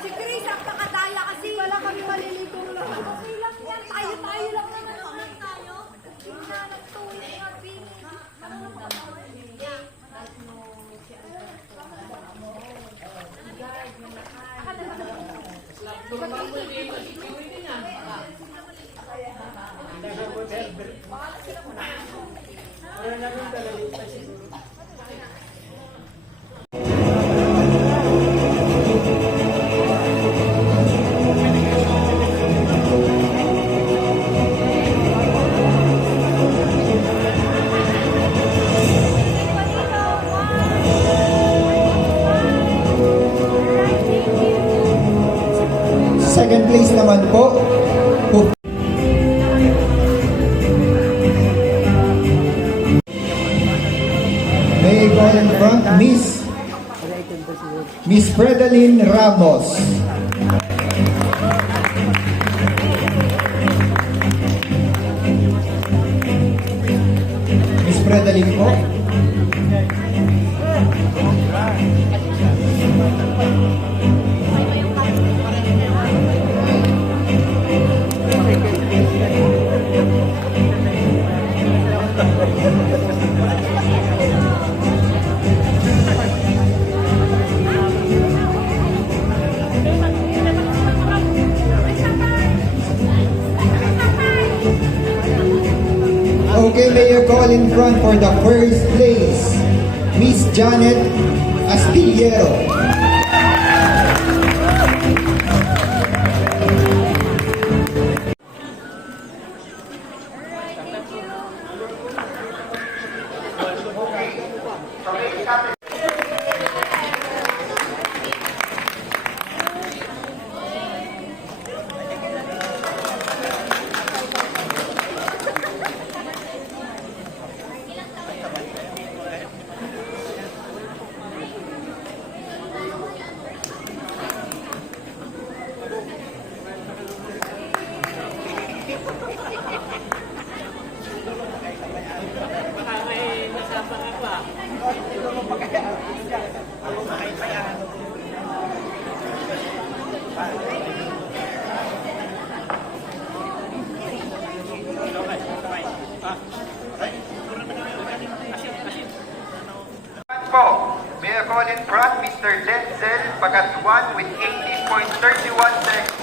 Si Chris, ang pakadaya kasi wala kami maliligo lang. Okay lang yan. Tayo lang naman tayo. Tingnan, nagtuwid nga, Bini. Second place naman po. May call in front, Miss Fredeline Ramos. Miss Fredeline po. Okay, may you call in front for the first place, Miss Janet Astillero. May I call in front Mr. Denzel Pagatuan with 18.31 seconds.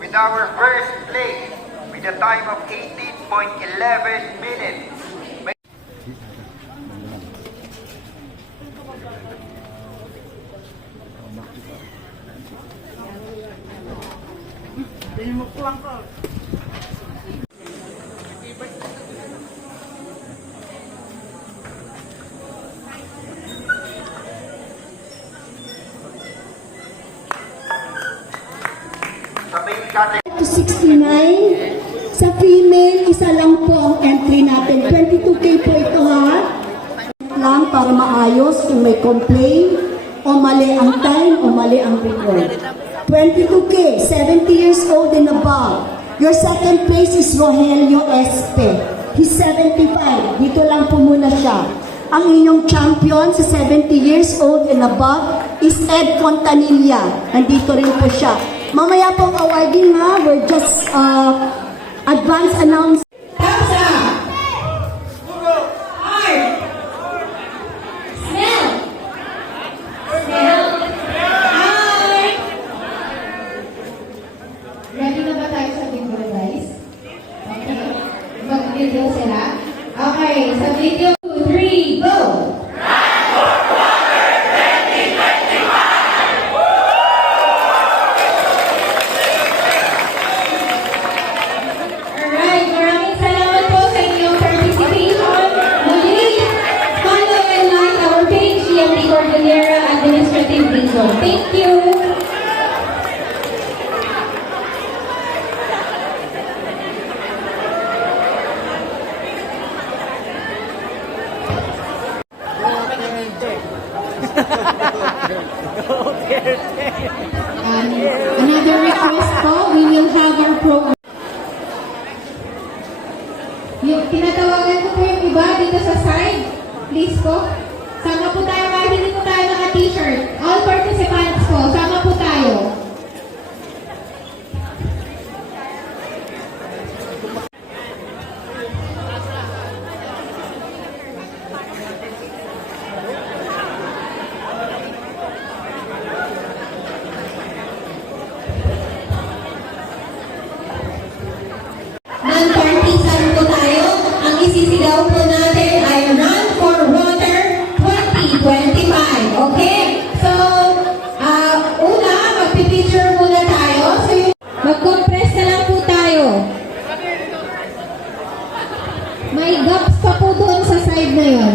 With our first place, with a time of 18.11 minutes. To 69, sa female, isa lang po ang entry natin. 22K po ito ha. Lang para maayos kung may complaint o mali ang time o mali ang record. 22K, 70 years old and above. Your second place is Rogelio Espe. He's 75. Dito lang po muna siya. Ang inyong champion sa 70 years old and above is Ed Fontanilla. Nandito rin po siya. Mamaya pong awarding ha, we're just advance announcement. Ready na ba tayo sa video, guys? Okay. Mag-video sila? Okay, sa video 2, 3, go! Alright, maraming So, thank you. Another request po, we will have our program. Yung tinatawagan ko po yung iba dito sa side. Please po. Sama po tayo kahit hindi po tayo naka-t-shirt. All participants po, sama po tayo. Non-partisan po tayo. Ang isisigaw po natin ay Run for Water 2025. Okay? So, una, magpipicture muna tayo. So, mag-compress na lang po tayo. May gaps pa po doon sa side na yon.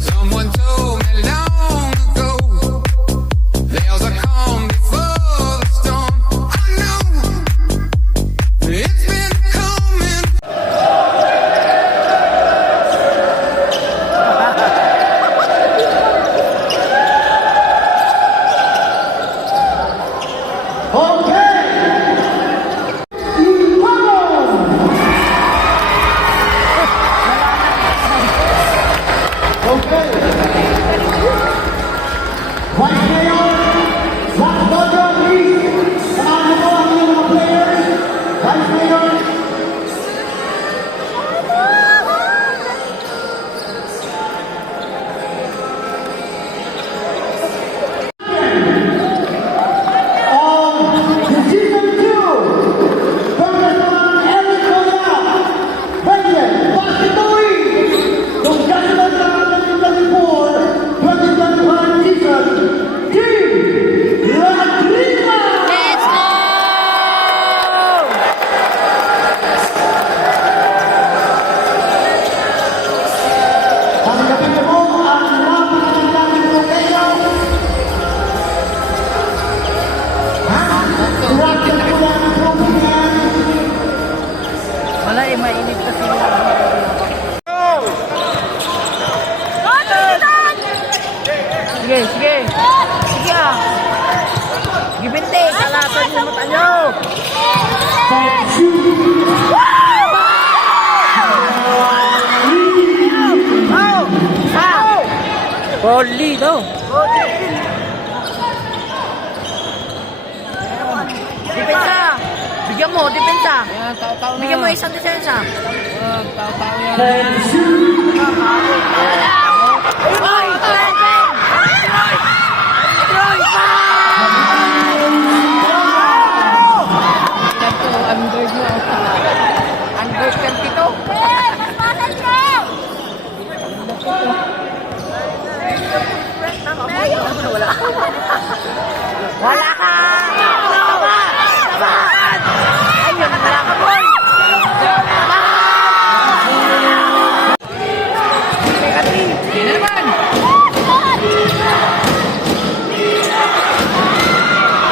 Someone told me long ago there's a calm before the storm. I know it's been coming. Vice Mayor, Zach Dodger, please. Samahan mo ang inyong mga players. Vice Mayor. Of the Season 2, Congressman Eric Colla, President, Pasitoy, congratulations sa 2024-2025 season, Team Lagrima! Let's go! Tanggapin niyo po ang napakagandang trofeo. Gracias po lang ang trophy niyan. Wala eh, mainit kasi. Sige, sige. Sige ah. Sige, binti. Kalatan yung mata nyo. Holy daw. Depensa. Bigyan mo, depensa. Bigyan mo isang depensa. Tao-tao yan. Troy! Troy! Android mo. Android 22. Wala ka! Tabahan! Ayun, wala ka, boy! Sige naman!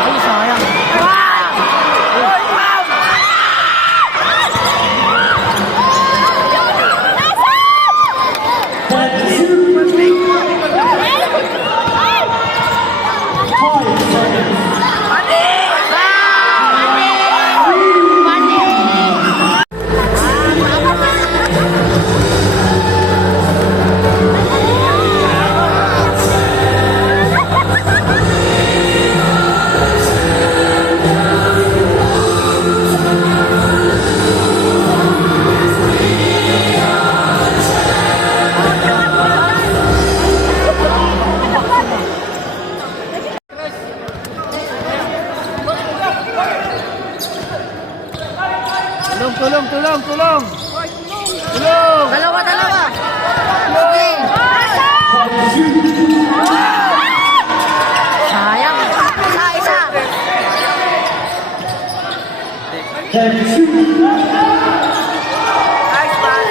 Ay, sayang. Tulong! Tulong! Dalawa! Sige! Sayang! Isa! Nice pass!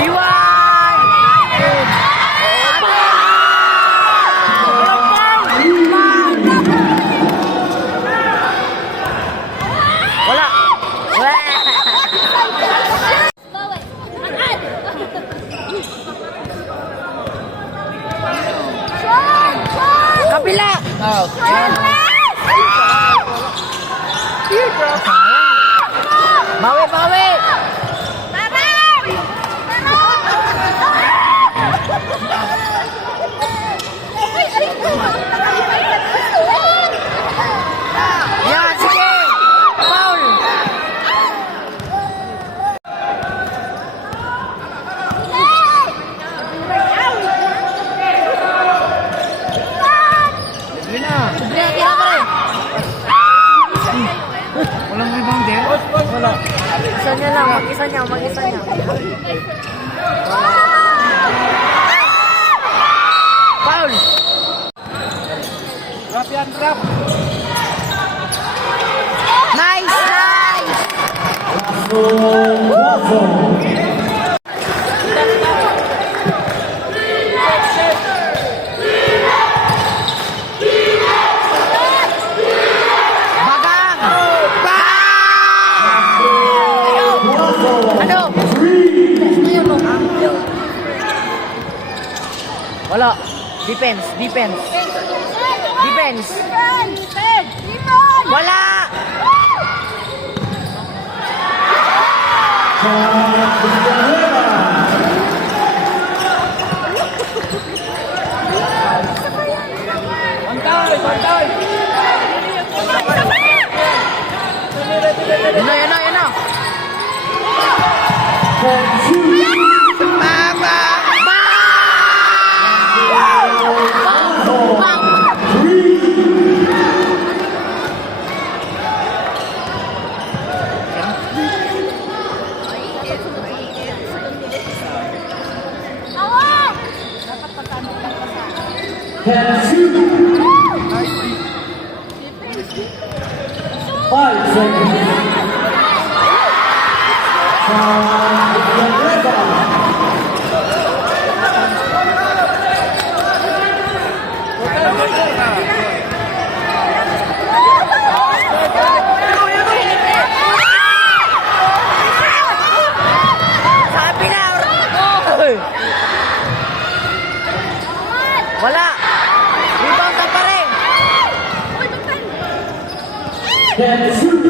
Iwan! Wala! Wala! Bawal. Agad! Kabila! Oh. Bawi, bawi! Yan, sige! Foul! Sige na! Tira pa rin. Walang rebound din? Wala. Isa niya lang, mag-isa niya, mag-isa niya. Foul! Drop yan, drop. Nice! Nice! Bagang! Bang! Ano? Wala. Defense, defense. Defense. Wala! Pantay, pantay. Yan na, yan na, yan na. Baba! Can shoot. 5 seconds. Sabi na! Wala! Rebound ka pa rin! Can shoot.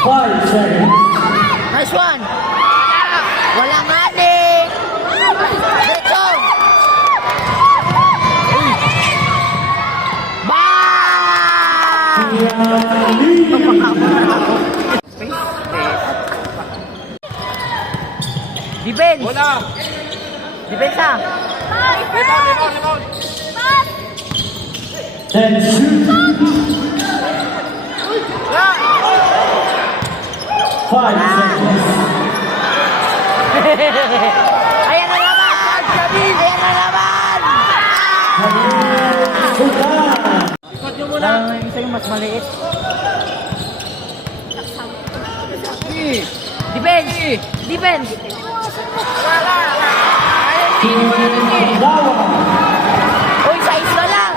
5 seconds. Nice one! Wala nga din! Diretso! Bang! Defense! Wala. Defense ha! Can shoot. 5 seconds. Ayan na naman! Ayan na naman! Isa yung mas maliit. Defense! Defense! Uy, sa isla lang!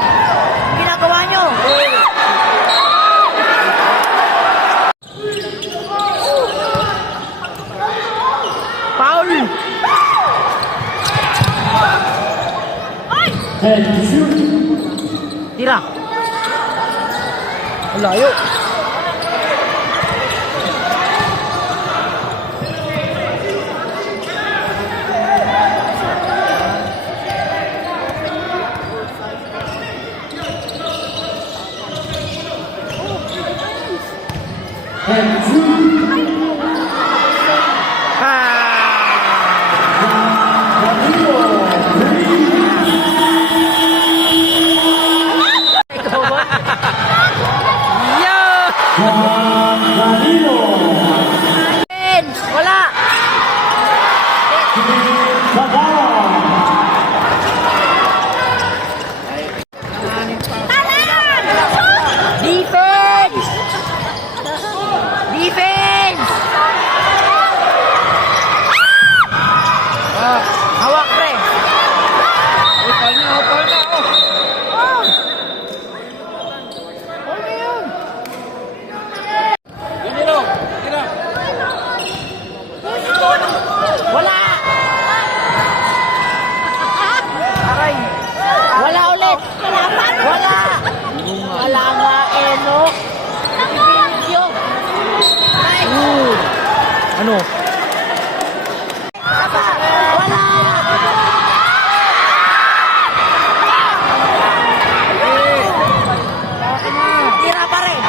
Ginagawa nyo! Foul! Can shoot. Tira! Ang layo! Can shoot. Danilo. Defense! Wala! Zagara. Defense! Ano? Tira pa rin.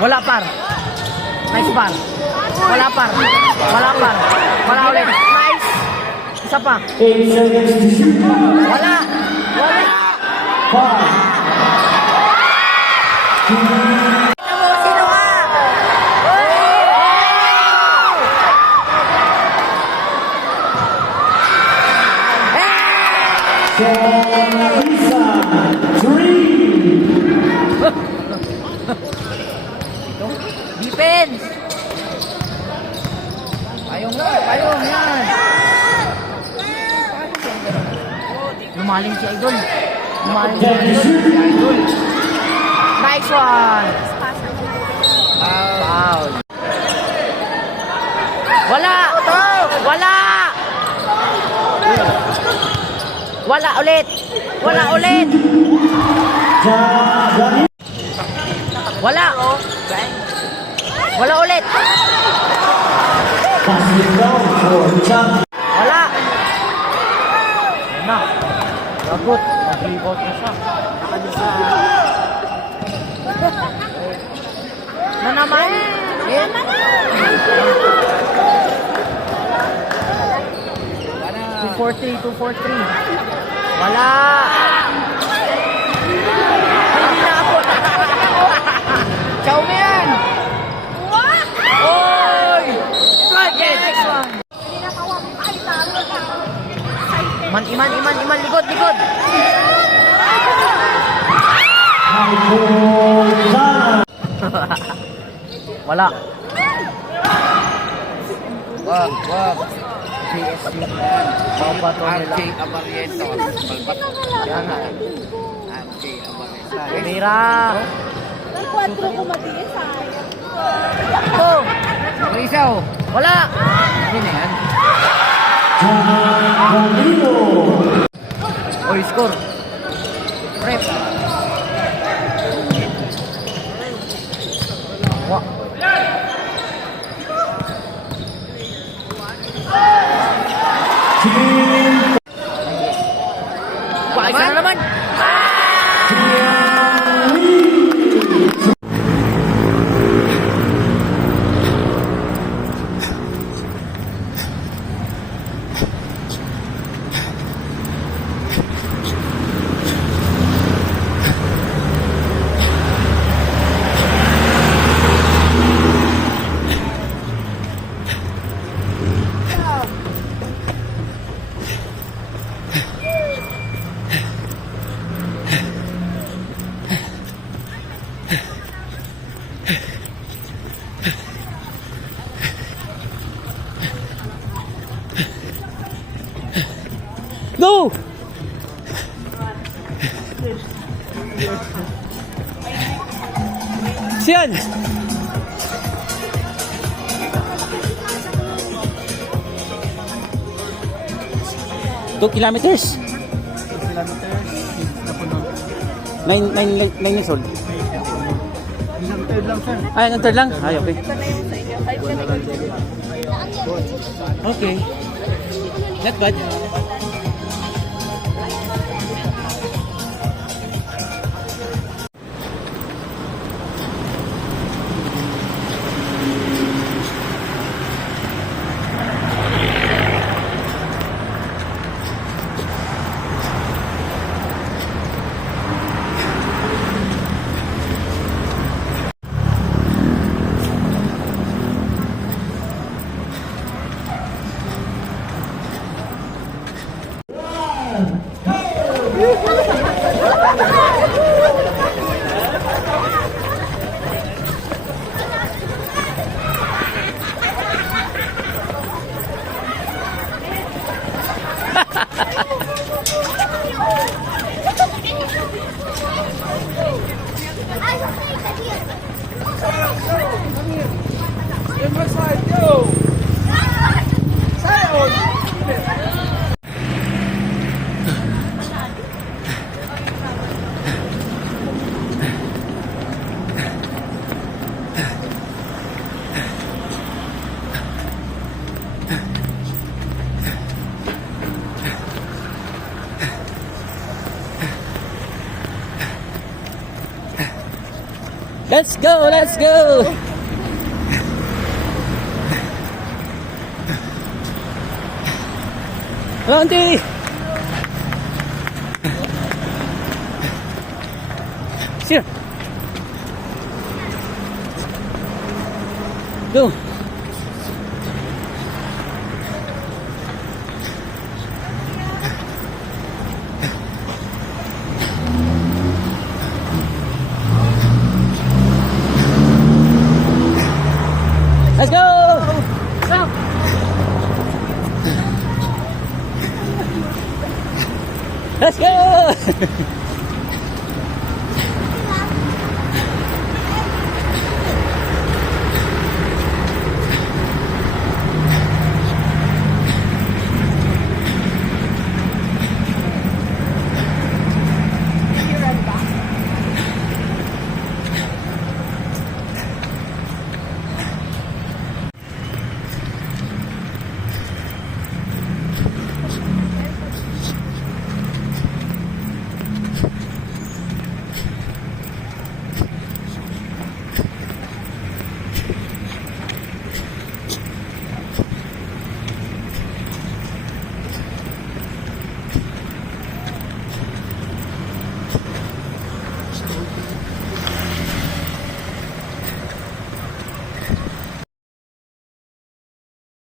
Wala par. Nice par. Wala par. Wala par. Wala ulit. Nice. Isa pa. 8 seconds to shoot. Wala. Wala. 5. Sino ka? Lisa, 3. Defense. Payong na. Payong. Yan. Lumalim si Idol. Lumalim si Idol. Nice one. Foul. Wala. Wala. Wala ulit. Wala ulit. Wala. Wala ulit. Passing down for Chan. Wala. Ayan na. Lagot. Mag-rebound na siya. Na naman. Eh. 243, 243. Wala. Hindi na ako. Chow mo yan. Oy! Next one. Iman, likod. Wala. Wag. PSU. Ang bato nila. RJ Abariento. Yan na. RJ Abariento. Mira. Nagkwatro ko matiis Ito. Risaw. Wala. Sino yan? Oy, score. Rep. Wa. Wah, isa na naman. Go! Siyan! 2 kilometers. 9 years old. Ay, ang third lang? Ay, okay. Okay. Not bad. Let's go, let's go. Monty. Here. Go. Let's go! Stop! Let's go!